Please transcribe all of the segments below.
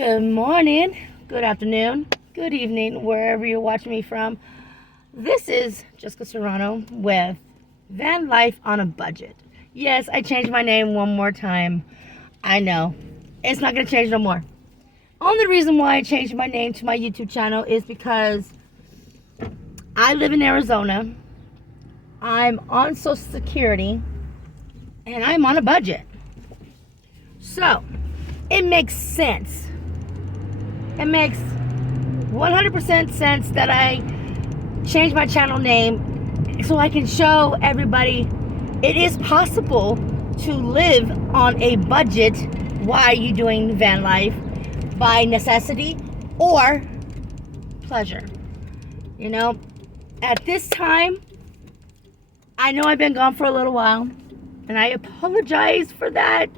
Good morning, good afternoon, good evening, wherever you're watching me from. This is Jessica Serrano with Van Life on a Budget. Yes, I changed my name one more time. I know. It's not going to change no more. Only reason why I changed my name to my YouTube channel is because I live in Arizona. I'm on Social Security and I'm on a budget. So, it makes sense. It makes 100% sense that I change my channel name so I can show everybody it is possible to live on a budget while you're doing van life by necessity or pleasure. You know, at this time, I know I've been gone for a little while, and I apologize for that.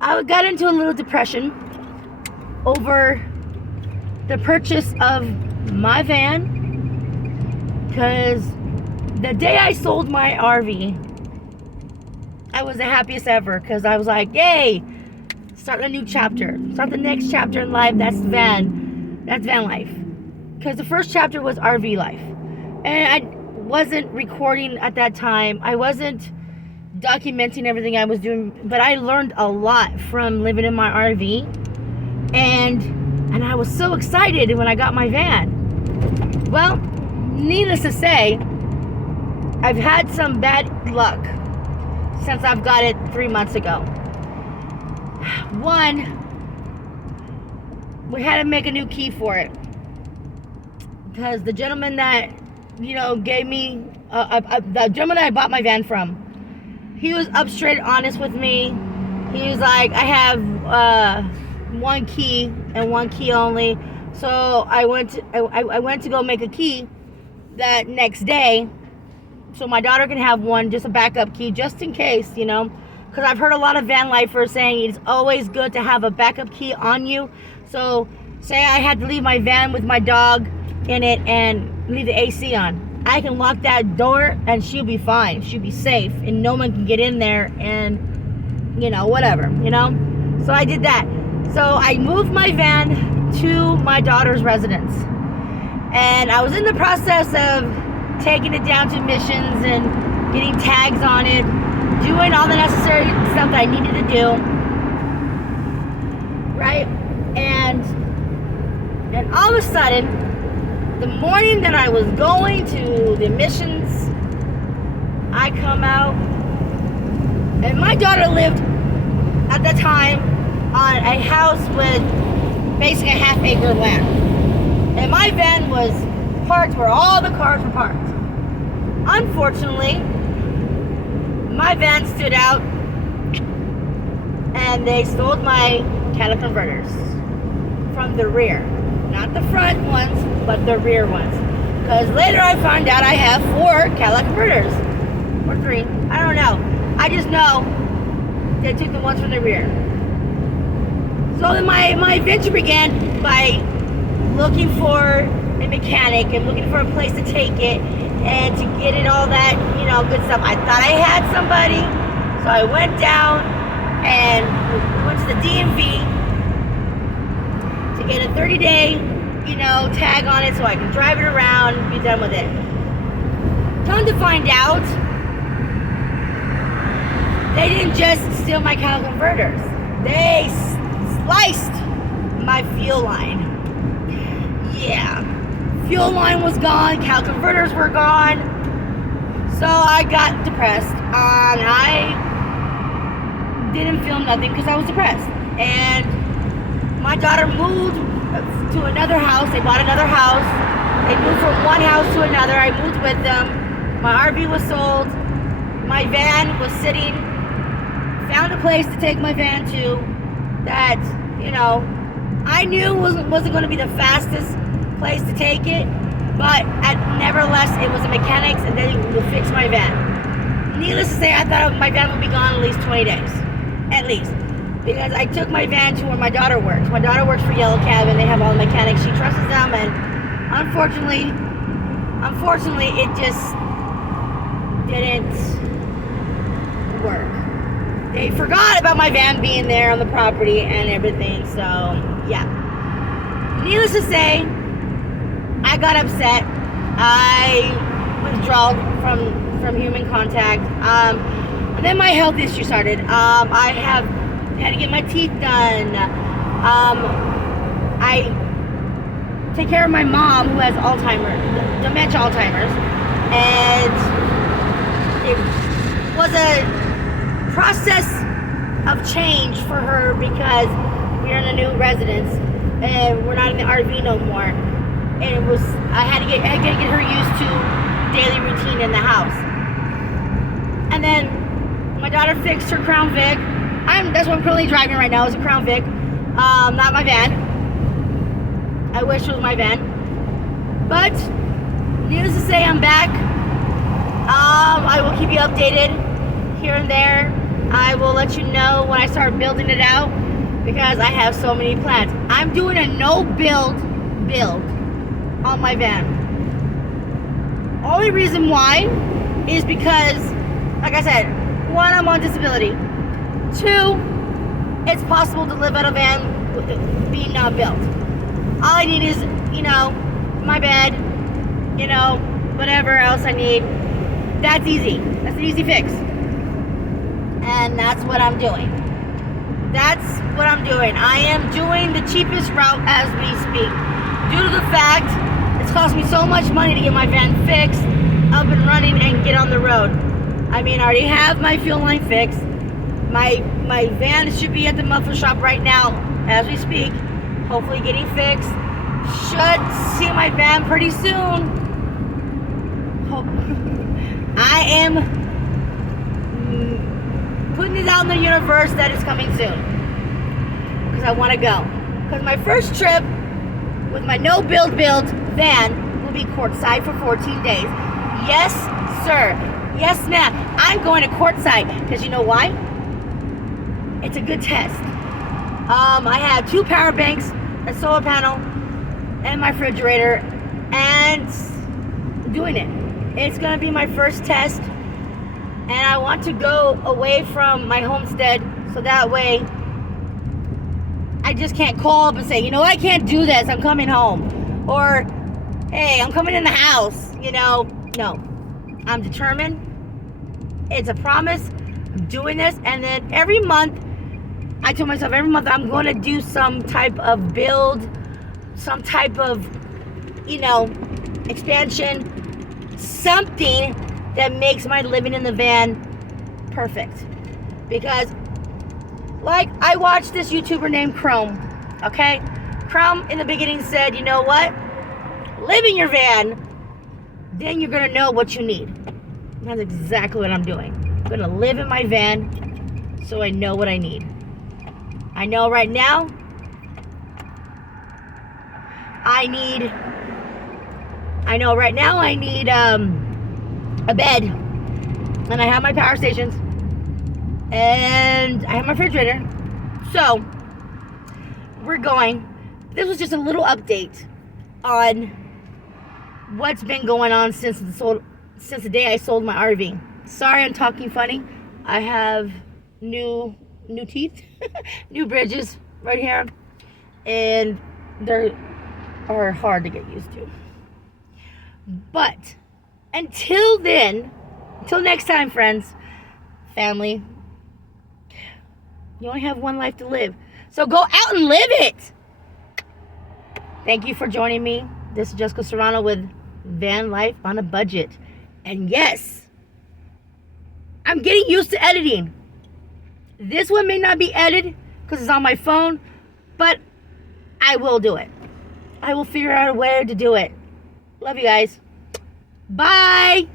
I got into a little depression over the purchase of my van, because the day I sold my RV, I was the happiest ever, because I was like, yay, start a new chapter, start the next chapter in life. That's van life, because the first chapter was RV life, and I wasn't recording at that time. I wasn't documenting everything I was doing, but I learned a lot from living in my RV. And I was so excited when I got my van. Well, needless to say, I've had some bad luck since I've got it 3 months ago. One, we had to make a new key for it, because the gentleman that, gave me, the gentleman that I bought my van from, he was up straight honest with me. He was like, I have one key and one key only. So I went to go make a key that next day, so my daughter can have one, just a backup key, just in case, because I've heard a lot of van lifers saying it's always good to have a backup key on you. So say I had to leave my van with my dog in it and leave the AC on, I can lock that door and she'll be fine, she'll be safe, and no one can get in there and whatever. So I did that. So I moved my van to my daughter's residence, and I was in the process of taking it down to missions and getting tags on it, doing all the necessary stuff that I needed to do, right? And all of a sudden, the morning that I was going to the missions, I come out, and my daughter lived at the time on a house with basically a half-acre of land, and my van was parked where all the cars were parked. Unfortunately, my van stood out, and they stole my catalytic converters from the rear, not the front ones, but the rear ones. Because later I found out I have 4 catalytic converters, or 3, I don't know. I just know they took the ones from the rear. So then my adventure began by looking for a mechanic and looking for a place to take it and to get it all that, good stuff. I thought I had somebody, so I went down and went to the DMV to get a 30-day, tag on it so I can drive it around and be done with it. Come to find out, they didn't just steal my catalytic converters. They sliced my fuel line. Yeah. Fuel line was gone, catalytic converters were gone. So I got depressed, and I didn't film nothing because I was depressed. And my daughter moved to another house. They bought another house. They moved from one house to another. I moved with them. My RV was sold. My van was sitting. Found a place to take my van to that, I knew wasn't going to be the fastest place to take it, but nevertheless, it was a mechanic's, and they would fix my van. Needless to say, I thought my van would be gone at least 20 days, at least, because I took my van to where my daughter works. My daughter works for Yellow Cab, and they have all the mechanics. She trusts them, and unfortunately, it just didn't work. they forgot about my van being there on the property and everything. So, yeah. Needless to say, I got upset. I withdrew from human contact. And then my health issue started. I had to get my teeth done. I take care of my mom who has dementia Alzheimer's. And it was a process of change for her because we're in a new residence and we're not in the RV no more. And I had to get her used to daily routine in the house. And then my daughter fixed her Crown Vic. That's what I'm currently driving right now, is a Crown Vic. Not my van. I wish it was my van. But needless to say, I'm back. I will keep you updated here and there. I will let you know when I start building it out because I have so many plans. I'm doing a no build on my van. Only reason why is because, like I said, one, I'm on disability. Two, it's possible to live out a van with it being not built. All I need is, my bed, whatever else I need. That's easy. That's an easy fix. And that's what I'm doing. I am doing the cheapest route as we speak. Due to the fact it's cost me so much money to get my van fixed, up and running, and get on the road. I already have my fuel line fixed. My van should be at the muffler shop right now as we speak, hopefully getting fixed. Should see my van pretty soon. I am putting it out in the universe that it's coming soon because I want to go. Because my first trip with my no build van will be courtside for 14 days. Yes, sir. Yes, ma'am. I'm going to courtside because you know why? It's a good test. I have 2 power banks, a solar panel, and my refrigerator, and doing it. It's going to be my first test, and I want to go away from my homestead so that way I just can't call up and say, I can't do this, I'm coming home. Or, hey, I'm coming in the house, No, I'm determined. It's a promise. I'm doing this, and then every month, I told myself every month I'm going to do some type of build, some type of, expansion, something that makes my living in the van perfect. Because, like, I watched this YouTuber named Chrome, okay? Chrome in the beginning said, you know what? Live in your van, then you're going to know what you need. And that's exactly what I'm doing. I'm going to live in my van so I know what I need. I know right now I need a bed, and I have my power stations, and I have my refrigerator. So we're going. This was just a little update on what's been going on since the day I sold my RV. Sorry, I'm talking funny. I have new teeth, new bridges right here, and they are hard to get used to. But until next time, friends, family, you only have one life to live, so go out and live it. Thank you for joining me. This is Jessica Serrano with Van Life on a Budget, and yes, I'm getting used to editing. This one may not be edited because it's on my phone, but I will do it. I will figure out a way to do it. Love you guys. Bye.